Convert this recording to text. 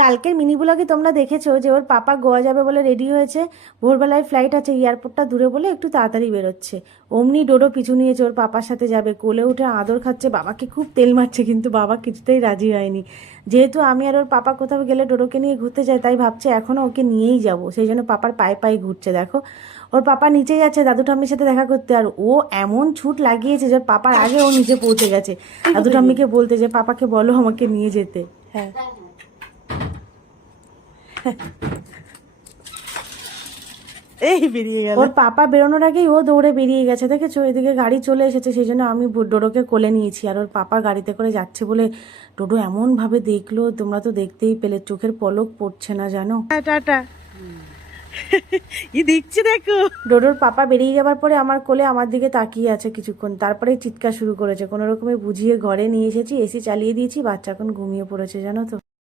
কালকের মিনি ব্লগে তোমরা দেখেছো যে ওর পাপা গোয়া যাবে বলে রেডি হয়েছে। ভোরবেলায় ফ্লাইট আছে, এয়ারপোর্টটা দূরে বলে একটু তাড়াতাড়ি বেরোচ্ছে। অমনি ডোডো পিছু নিয়েছে, ওর পাপার সাথে যাবে, কোলে উঠে আদর খাচ্ছে, বাবাকে খুব তেল মারছে, কিন্তু বাবা কিছুতেই রাজি হয়নি। যেহেতু আমি আর ওর পাপা কোথাও গেলে ডোডোকে নিয়ে ঘুরতে যাই, তাই ভাবছে এখনও ওকে নিয়েই যাব, সেই জন্য পাপার পায়ে পায়ে ঘুরছে। দেখো ওর পাপা নিচে যাচ্ছে দাদু ঠাম্মির সাথে দেখা করতে, আর ও এমন ছুট লাগিয়েছে যে পাপার আগে ও নিচে পৌঁছে গেছে দাদু ঠাম্মিকে বলতে, যে পাপাকে বলো আমাকে নিয়ে যেতে। হ্যাঁ, এই বেরিয়ে গেল। ওর পাপা বেরোনোর আগেই ও দৌড়ে বেরিয়ে গেছে, দেখেছো? এদিকে গাড়ি চলে এসেছে, সেই জন্য আমি ডোডোকে কোলে নিয়েছি, আর ওর পাপা গাড়িতে করে যাচ্ছে বলে ডোডো এমন ভাবে দেখলো, তোমরা তো দেখতেই পেলে, চোখের পলক পড়ছে না, জানো। টাটা। ই দেখছি দেখো। ডোডোর পাপা বেরিয়ে যাবার পরে আমার কোলে আমার দিকে তাকিয়ে আছে কিছুক্ষণ, তারপরে চিৎকার শুরু করেছে। কোনো রকমে বুঝিয়ে ঘরে নিয়ে এসেছি, এসি চালিয়ে দিয়েছি, বাচ্চা এখন ঘুমিয়ে পড়েছে, জানো তো।